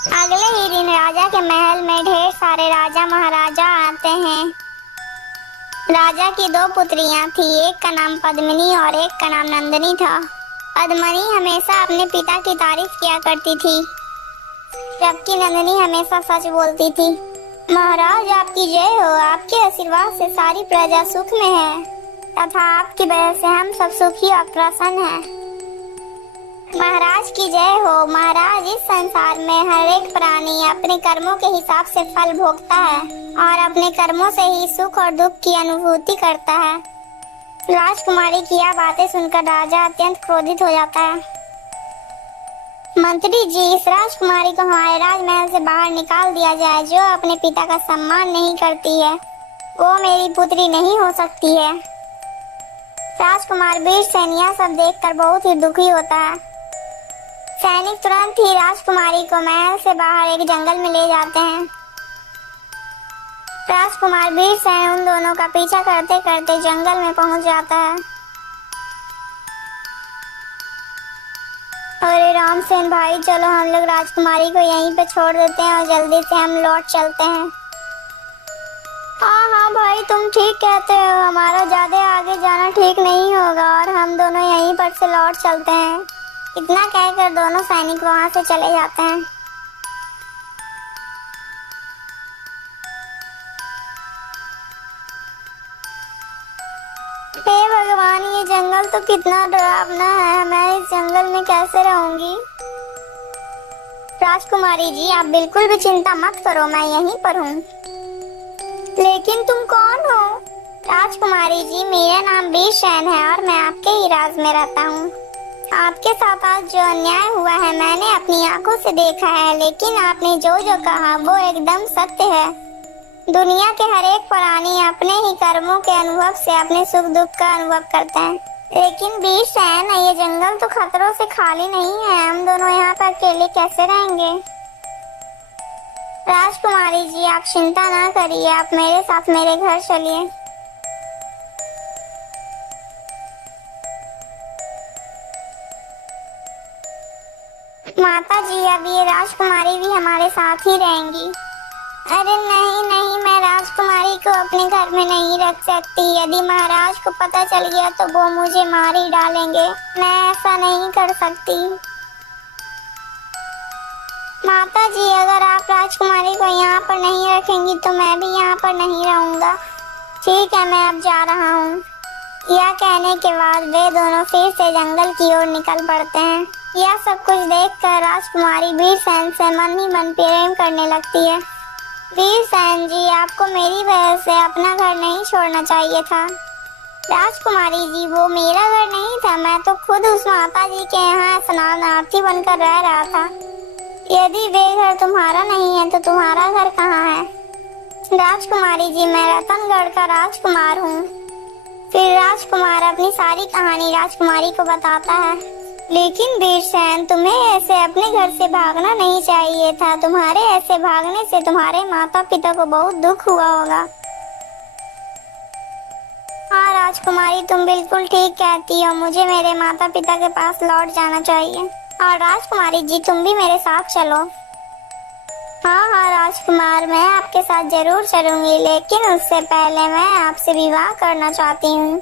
अगले ही दिन राजा के महल में ढेर सारे राजा महाराजा आते हैं। राजा की दो पुत्रियां थी, एक का नाम पद्मिनी और एक का नाम नंदिनी था। पद्मिनी हमेशा अपने पिता की तारीफ किया करती थी, जबकि नंदिनी हमेशा सच बोलती थी। महाराज आपकी जय हो, आपके आशीर्वाद से सारी प्रजा सुख में है तथा आपकी वजह से हम सब सुखी और प्रसन्न हैं। महाराज की जय हो। महाराज, इस संसार में हर एक प्राणी अपने कर्मों के हिसाब से फल भोगता है और अपने कर्मों से ही सुख और दुख की अनुभूति करता है। राजकुमारी की यह बातें सुनकर राजा अत्यंत क्रोधित हो जाता है। मंत्री जी, इस राजकुमारी को हमारे राजमहल से बाहर निकाल दिया जाए। जो अपने पिता का सम्मान नहीं करती है वो मेरी पुत्री नहीं हो सकती है। राजकुमार वीरसेन यह सब देखकर बहुत ही दुखी होता है। सैनिक तुरंत ही राजकुमारी को महल से बाहर एक जंगल में ले जाते हैं। राजकुमार वीरसेन उन दोनों का पीछा करते करते जंगल में पहुंच जाता है। अरे रामसेन भाई, चलो हम लोग राजकुमारी को यहीं पे छोड़ देते हैं और जल्दी से हम लौट चलते हैं। हाँ हाँ भाई, तुम ठीक कहते हो, हमारा ज्यादा आगे जाना ठीक नहीं होगा और हम दोनों यहीं पर से लौट चलते हैं। इतना कहकर दोनों सैनिक वहां से चले जाते हैं। हे भगवान, ये जंगल तो कितना डरावना है, मैं इस जंगल में कैसे रहूंगी। राजकुमारी जी, आप बिल्कुल भी चिंता मत करो, मैं यहीं पर हूँ। लेकिन तुम कौन हो? राजकुमारी जी, मेरा नाम वीरसेन है और मैं आपके ही राज में रहता हूँ। आपके साथ आज जो अन्याय हुआ है मैंने अपनी आंखों से देखा है, लेकिन आपने जो जो कहा वो एकदम सत्य है। दुनिया के हर एक प्राणी अपने ही कर्मों के अनुभव से अपने सुख दुख का अनुभव करता है। लेकिन वीरसेन, ये जंगल तो खतरों से खाली नहीं है, हम दोनों यहाँ पर अकेले कैसे रहेंगे? राजकुमारी जी, आप चिंता ना करिए, आप मेरे साथ मेरे घर चलिए। माता जी, अब ये राजकुमारी भी हमारे साथ ही रहेंगी। अरे नहीं नहीं, मैं राजकुमारी को अपने घर में नहीं रख सकती। यदि महाराज को पता चल गया तो वो मुझे मार ही डालेंगे। मैं ऐसा नहीं कर सकती। माता जी, अगर आप राजकुमारी को यहाँ पर नहीं रखेंगी तो मैं भी यहाँ पर नहीं रहूँगा। ठीक है, मैं अब जा रहा हूँ। यह कहने के बाद वे दोनों फिर से जंगल की ओर निकल पड़ते हैं। यह सब कुछ देखकर राजकुमारी वीरसेन से मन ही मन प्रेम करने लगती है। वीरसेन जी, आपको मेरी वजह से अपना घर नहीं छोड़ना चाहिए था। राजकुमारी जी, वो मेरा घर नहीं था, मैं तो खुद उस माता जी के यहाँ स्नानार्थी बनकर रह रहा था। यदि वे घर तुम्हारा नहीं है तो तुम्हारा घर कहाँ है? राजकुमारी जी, मैं रतनगढ़ का राजकुमार हूँ। फिर राजकुमार अपनी सारी कहानी राजकुमारी को बताता है। लेकिन वीरसेन, तुम्हें ऐसे अपने घर से भागना नहीं चाहिए था। तुम्हारे ऐसे भागने से तुम्हारे माता पिता को बहुत दुख हुआ होगा। हाँ राजकुमारी, तुम बिल्कुल ठीक कहती हो, मुझे मेरे माता पिता के पास लौट जाना चाहिए। और राजकुमारी जी, तुम भी मेरे साथ चलो। हाँ हाँ राजकुमार, मैं आपके साथ जरूर चलूंगी, लेकिन उससे पहले मैं आपसे विवाह करना चाहती हूँ।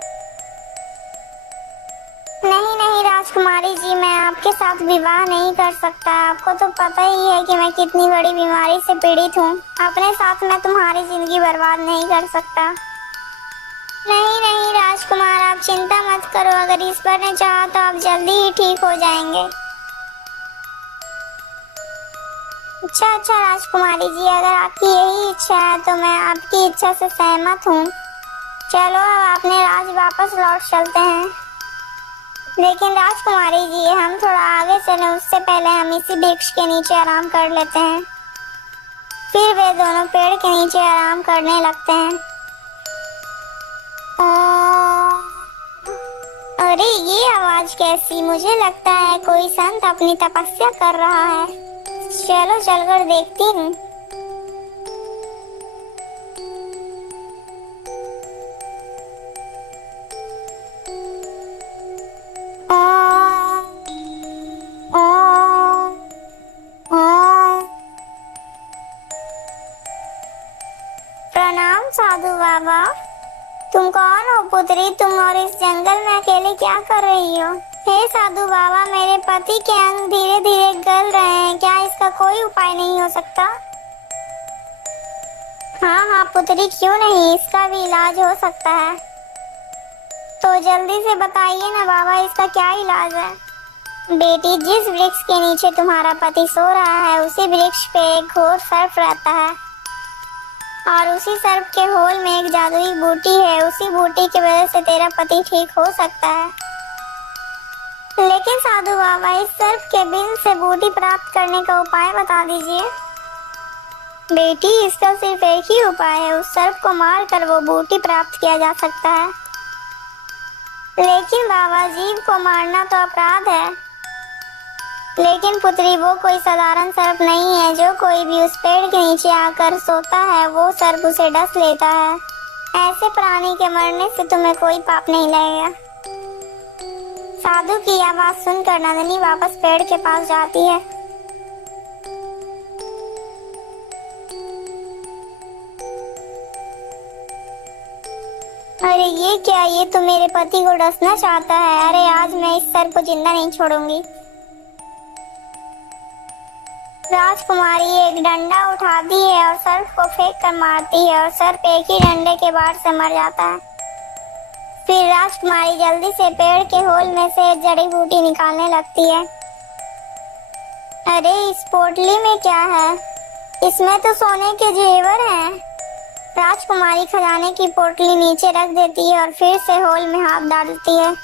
नहीं नहीं राजकुमारी जी, मैं आपके साथ विवाह नहीं कर सकता। आपको तो पता ही है कि मैं कितनी बड़ी बीमारी से पीड़ित हूँ। अपने साथ मैं तुम्हारी जिंदगी बर्बाद नहीं कर सकता। नहीं नहीं राजकुमार, आप चिंता मत करो, अगर ईश्वर ने चाहा तो आप जल्दी ही ठीक हो जाएंगे। अच्छा राजकुमारी जी, अगर आपकी यही इच्छा है तो मैं आपकी इच्छा से सहमत हूँ। चलो अब अपने राज वापस लौट चलते हैं। लेकिन राजकुमारी जी, हम थोड़ा आगे चलें उससे पहले हम इसी वृक्ष के नीचे आराम कर लेते हैं। फिर वे दोनों पेड़ के नीचे आराम करने लगते हैं। अरे ये आवाज कैसी? मुझे लगता है कोई संत अपनी तपस्या कर रहा है। चलो चलकर देखती हूँ। इस जंगल में अकेले क्या कर रही हो? हे साधु बाबा, मेरे पति के अंग धीरे धीरे गल रहे हैं, क्या इसका कोई उपाय नहीं हो सकता? हाँ हाँ पुत्री, क्यों नहीं, इसका भी इलाज हो सकता है। तो जल्दी से बताइए ना बाबा, इसका क्या इलाज है? बेटी, जिस वृक्ष के नीचे तुम्हारा पति सो रहा है उसी वृक्ष पे एक घोर सर्प रहता है और उसी सर्प के होल में एक जादुई बूटी है। उसी बूटी की वजह से तेरा पति ठीक हो सकता है। लेकिन साधु बाबा, इस सर्प के बिल से बूटी प्राप्त करने का उपाय बता दीजिए। बेटी, इसका सिर्फ एक ही उपाय है, उस सर्प को मार कर वो बूटी प्राप्त किया जा सकता है। लेकिन बाबा, जीव को मारना तो अपराध है। लेकिन पुत्री, वो कोई साधारण सर्प नहीं है। जो कोई भी उस पेड़ के नीचे आकर सोता है वो सर्प उसे डस लेता है। ऐसे प्राणी के मरने से तुम्हें कोई पाप नहीं लगेगा। साधु की आवाज सुनकर नंदिनी वापस पेड़ के पास जाती है। अरे ये क्या, ये तो मेरे पति को डसना चाहता है। अरे आज मैं इस सर्प को जिंदा नहीं छोड़ूंगी। राजकुमारी एक डंडा उठाती है और सर्प को फेंक कर मारती है और सर्प एक ही डंडे के वार से मर जाता है। फिर राजकुमारी जल्दी से पेड़ के होल में से एक जड़ी बूटी निकालने लगती है। अरे इस पोटली में क्या है? इसमें तो सोने के जेवर हैं। राजकुमारी खजाने की पोटली नीचे रख देती है और फिर से होल में हाथ डालती है।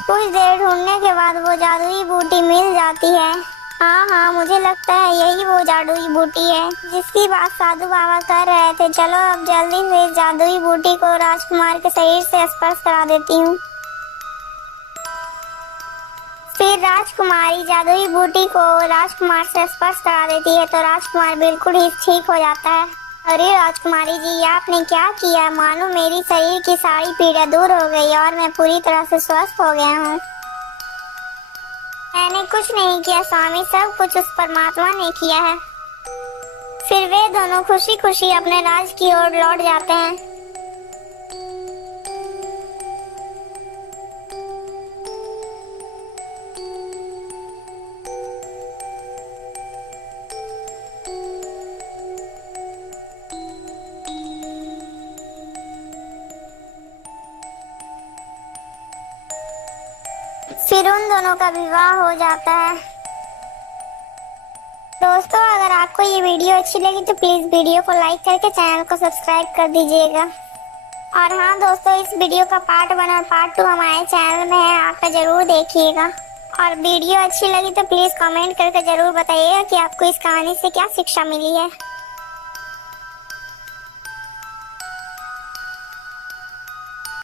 कुछ देर ढूंढने के बाद वो जादुई बूटी मिल जाती है। हाँ हाँ, मुझे लगता है यही वो जादुई बूटी है जिसकी बात साधु बाबा कर रहे थे। चलो अब जल्दी से इस जादुई बूटी को राजकुमार के शरीर से स्पर्श करा देती हूँ। फिर राजकुमारी जादुई बूटी को राजकुमार से स्पर्श करा देती है तो राजकुमार बिल्कुल ही ठीक हो जाता है। अरे राजकुमारी जी, आपने क्या किया? मानो मेरी शरीर की सारी पीड़ा दूर हो गई और मैं पूरी तरह से स्वस्थ हो गया हूँ। मैंने कुछ नहीं किया स्वामी, सब कुछ उस परमात्मा ने किया है। फिर वे दोनों खुशी खुशी अपने राज की ओर लौट जाते हैं। फिर उन दोनों का विवाह हो जाता है। दोस्तों, अगर आपको ये वीडियो अच्छी लगी तो प्लीज वीडियो को लाइक करके चैनल को सब्सक्राइब कर दीजिएगा। और हाँ दोस्तों, इस वीडियो का पार्ट 1 और पार्ट 2 हमारे चैनल में है, आकर जरूर देखिएगा। और वीडियो अच्छी लगी तो प्लीज कमेंट करके जरूर बताइएगा कि आपको इस कहानी से क्या शिक्षा मिली है।